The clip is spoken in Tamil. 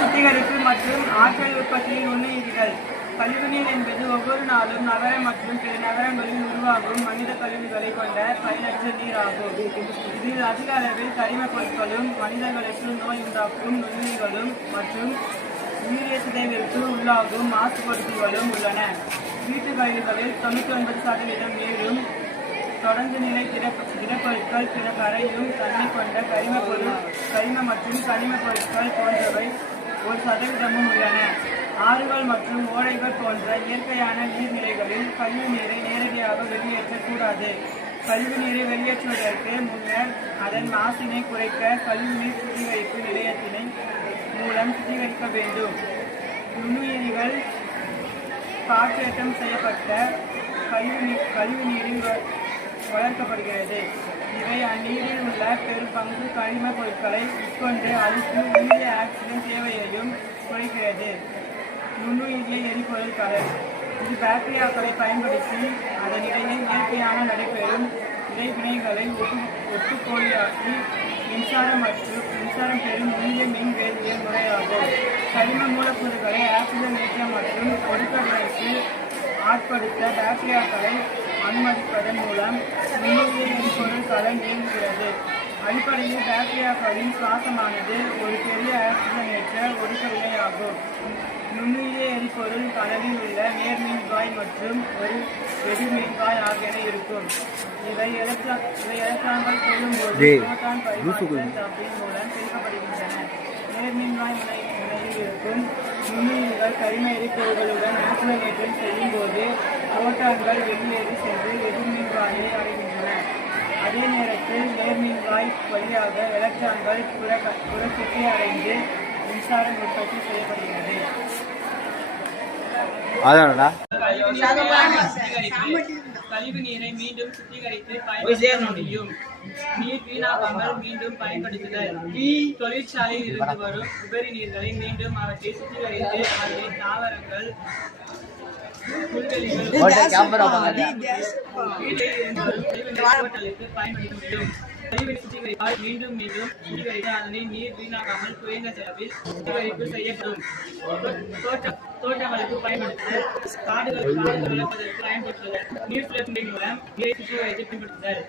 சுத்திகரிப்பு மற்றும் ஆற்றல் உற்பத்தியில் நுண்ணுயிரிகள். கழிவுநீர் என்பது ஒவ்வொரு நாளும் நகரம் மற்றும் பிற நகரங்களில் உருவாகும் மனித கழிவுகளை கொண்ட பயனற்ற நீர் ஆகும். இதில் அதிக அளவில் கரிம பொருட்களும் மனிதர்களுக்கு நோய் உண்டாக்கும் நுண்ணுயிர்களும் மற்றும் உயிரிய சிதைவிற்கு உள்ளாகும் மாசுபடுத்துகளும் உள்ளன. வீட்டு கழிவுகளில் 99% நீரும் தொடர்ந்து நிலை திடப்பொருட்கள் பிற கரையும் தன்மை கொண்ட கரிம மற்றும் கனிம பொருட்கள் போன்றவை 1% உள்ளன. ஆறுகள் மற்றும் ஓடைகள் போன்ற இயற்கையான நீர்நிலைகளில் கழிவு நீரை நேரடியாக வெளியேற்றக்கூடாது. கழிவு நீரை வெளியேற்றுவதற்கு முன்னர் அதன் மாசினை குறைக்க கழிவுநீர் சுத்திகரிப்பு நிலையத்தினை மூலம் சுத்திகரிக்க வேண்டும். நுண்ணுயிரிகள் காற்றேற்றம் செய்யப்பட்ட கழிவு நீரில் வளர்க்கப்படுகிறது. இவை அந்நீரில் உள்ள பெரும் பங்கு கனிம பொருட்களை உட்கொண்டு அழித்து உயிரிய ஆக்சிஜன் தேவையையும் குறைக்கிறது. நுண்ணுயிரிய எரிபொருள் கலர் இது பாக்டீரியாக்களை பயன்படுத்தி அதனிடையே இயற்கையான நடைபெறும் இடைவினைகளை ஒட்டுக்கோழியாக்கி மின்சாரம் பெறும் உயிரிய மின் வேதியியல் முறையாகும். கரிம மூலக்கூறுகளை ஆக்சிஜனேற்ற மற்றும் ஒடுக்கவினைக்கு ஆட்படுத்த பாக்டீரியாக்களை அனுமதிப்பதன் மூலம் நுண்ணுயிரிய எரிபொருள் கலர் இயங்குகிறது. அடிப்படையில் பாக்டீரியாக்களின் சுவாசமானது ஒரு பெரிய ஆக்சிஜனேற்ற ஒடுக்கவினை ஆகும். நுண்ணுயிரிய எரிபொருள் கலரில் உள்ள நேர்மின்வாய் மற்றும் ஒரு எதிர்மின்வாய் ஆகியன இருக்கும். இவை எலக்ட்ரான்கள் செல்லும்போது புரோட்டான் பரிமாற்றம் மூலம் பிரிக்கப்படுகின்றன. நேர்மின்வாய் முனையில் இருக்கும் நுண்ணுயிரிகள் கரிம எரிபொருள்களுடன் ஆக்சிஜனேற்றம் செய்யும் போது புரோட்டான்கள் வெளியேறி சென்று எதிர்மின்வாயை அடைகின்றன. அதே நேரத்தில் நேர்மின்வாய் வழியாக எலக்ட்ரான்கள் புறச்சுற்றி அடைந்து மின்சாரம் உற்பத்தி செய்யப்படுகிறது. கழிவு நீரை மீண்டும் சுத்திகரித்து பயன்படுத்த முடியும். நீர் வீணாகாமல் மீண்டும் பயன்படுத்துதல். தொழிற்சாலையில் இருந்து வரும் உபரி நீர்களை மீண்டும் அவற்றை சுத்திகரித்து அதை தாவரங்கள் மீண்டும் சுத்திகரித்து அதனை நீர் வீணாகாமல் குறைந்த செலவில் சுத்திகரிப்பு செய்யப்படும். தோட்டங்களுக்கு பயன்படுத்துதல். காடுகள் வளர்ப்பதற்கு பயன்படுத்துதல். நீர் சுழற்சி மூலம் நீரை சுத்திகரித்து பயன்படுத்துதல்.